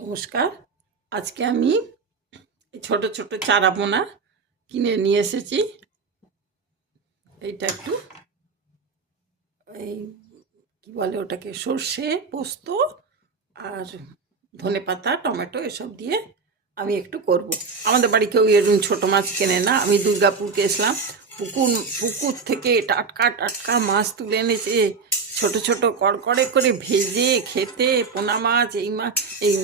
নমস্কার। আজকে আমি এই ছোট ছোট চারা পোনা কিনে নিয়ে এসেছি। এইটা একটু এই কী বলে ওটাকে, সর্ষে, পোস্ত আর ধনেপাতা, টমেটো এসব দিয়ে আমি একটু করব। আমাদের বাড়ি কেউ এরকম ছোটো মাছ কেনে না। আমি দুর্গাপুর গেছিলাম, পুকুর থেকে টাটকা টাটকা মাছ তুলে এনেছে, ছোট ছোট কড়কড়ে করে ভেজে খেতে। পোনা মাছ, এই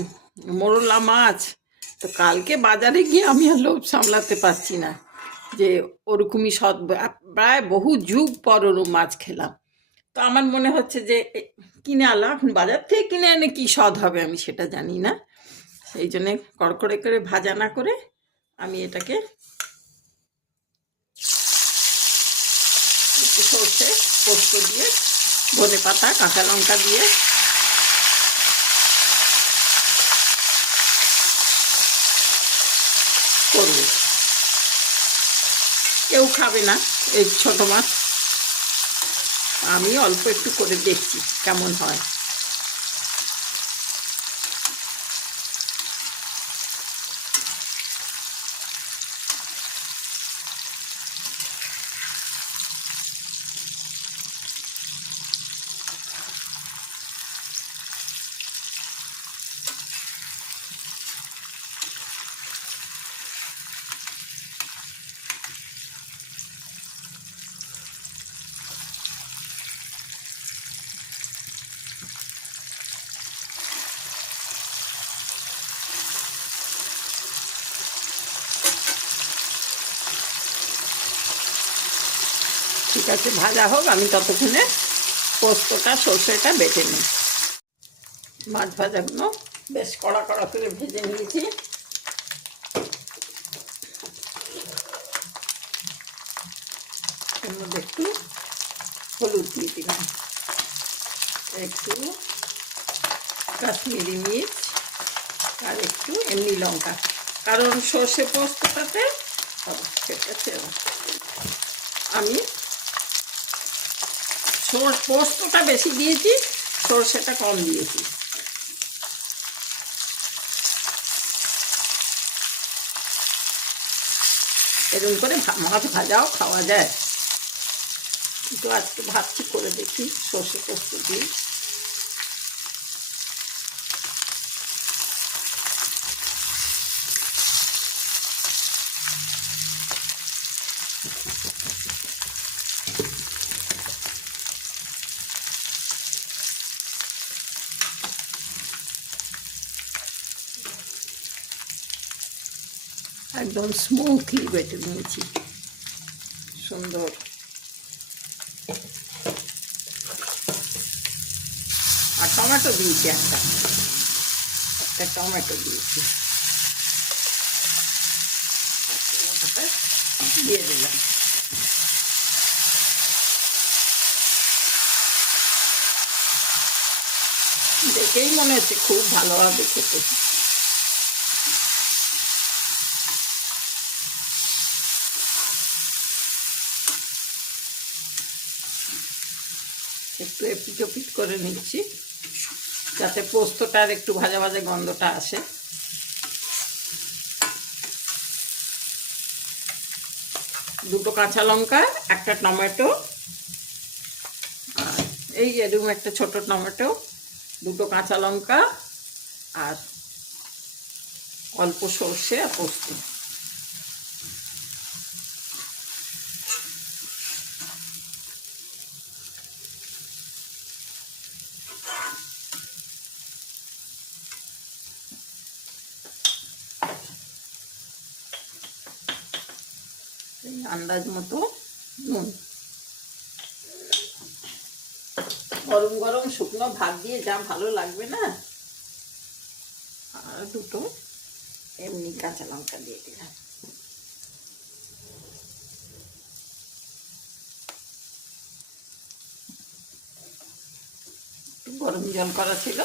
মোরলা মাছ। তো কালকে বাজারে গিয়ে আমি আর লোভ সামলাতে পারছি না যে ওরকমই স্বাদ, প্রায় বহু যুগ পর ওরকম মাছ খেলাম। তো আমার মনে হচ্ছে যে কিনে আনলাম, এখন বাজার থেকে কিনে এনে কী স্বাদ হবে আমি সেটা জানি না। সেই জন্যে কড়কড়ে করে ভাজা না করে আমি এটাকে একটু সর্ষে পোস্ত দিয়ে, ধনেপাতা, কাঁচা লঙ্কা দিয়ে করব। কেউ খাবে না এই ছোটো মাছ, আমি অল্প একটু করে দেখছি কেমন হয়। ঠিক আছে, ভাজা হোক, আমি ততক্ষণে পোস্তটা, সর্ষেটা বেটে নিই। মাছ ভাজাগুলো বেশ কড়া কড়া করে ভেজে নিয়েছি। এর মধ্যে একটু হলুদ দিয়ে দিলাম, একটু কাশ্মীরি মির্চ আর একটু এমনি লঙ্কা, কারণ সর্ষে পোস্তটাতে হবে। ঠিক আছে, আমি পোস্তটা বেশি দিয়েছি, সর্ষেটা কম দিয়েছি। এরকম করে মাছ ভাজাও খাওয়া যায়, কিন্তু আজকে ভাবছি করে দেখি সর্ষে পোস্ত দিয়ে। একদম স্মুথলি বেটে নিয়েছি, সুন্দর। আর টমেটো দিয়েছি, একটা টমেটো দিয়েছি, দিয়ে দিলাম। দেখেই মনে হচ্ছে খুব ভালো হবে খেতে। একটু এপিট ওপিট করে নিচ্ছি যাতে পোস্তটার একটু ভাজা ভাজা গন্ধটা আসে। দুটো কাঁচা লঙ্কা, একটা টমেটো, আর এই এরকম একটা ছোট টমেটো, দুটো কাঁচা লঙ্কা আর অল্প সর্ষে আর পোস্ত। আন্দাজ মতো নুন। গরম গরম শুকনো ভাত দিয়ে যা ভালো লাগবে না। আর দুটো এমনি কাঁচা লঙ্কা দিয়ে দিলাম। গরম জল করা ছিল,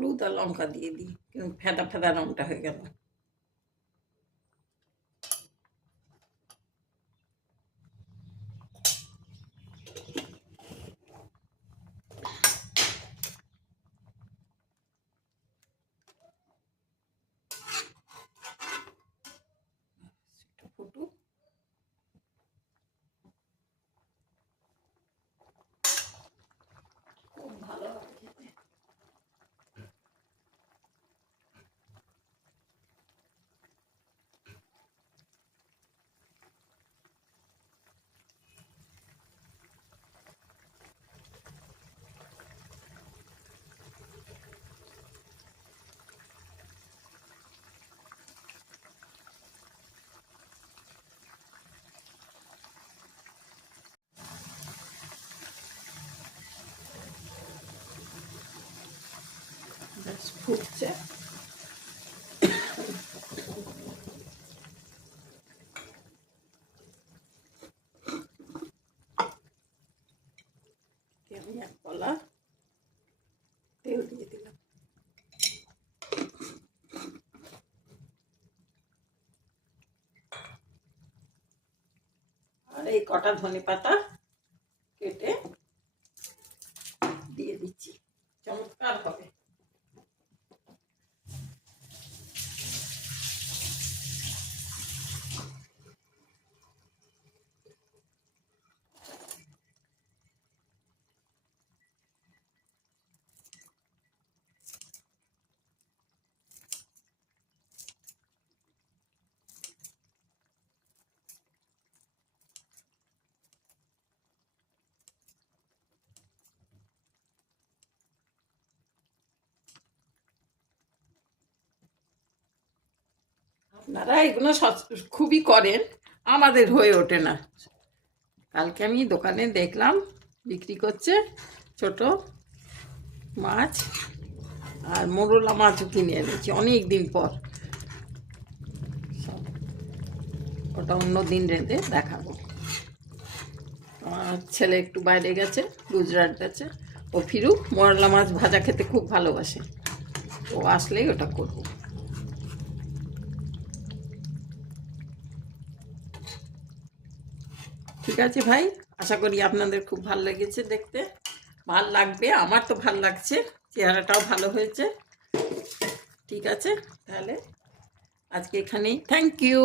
হলুদ আর লঙ্কা দিয়ে দিই, কিন্তু ফেদা ফেদা রঙটা হয়ে গেল। ফুটুক। খুব ভালো হবে খেতে। ব্যাস ফুটছে। আমি এক কলা তেল দিয়ে দিলাম। আর এই কটা ধনে পাতা কেটে দিয়ে দিচ্ছি, চমৎকার হবে। আপনারা এগুলো খুবই করেন, আমাদের হয়ে ওঠে না। কালকে আমি দোকানে দেখলাম বিক্রি করছে ছোট মাছ, আর মোরলা মাছও কিনে এনেছি অনেক দিন পর। ওটা অন্য দিন রেঁধে দেখাবো। আমার ছেলে একটু বাইরে গেছে, গুজরাট গেছে, ও ফিরুক। মোরলা মাছ ভাজা খেতে খুব ভালোবাসে, ও আসলেই ওটা করবো। ঠিক আছে ভাই, আশা করি আপনাদের খুব ভালো লেগেছে দেখতে। ভাল লাগবে, আমার তো ভাল লাগছে, চেহারাটাও ভালো হয়েছে। ঠিক আছে, তাহলে আজকে এখানেই, থ্যাংক ইউ।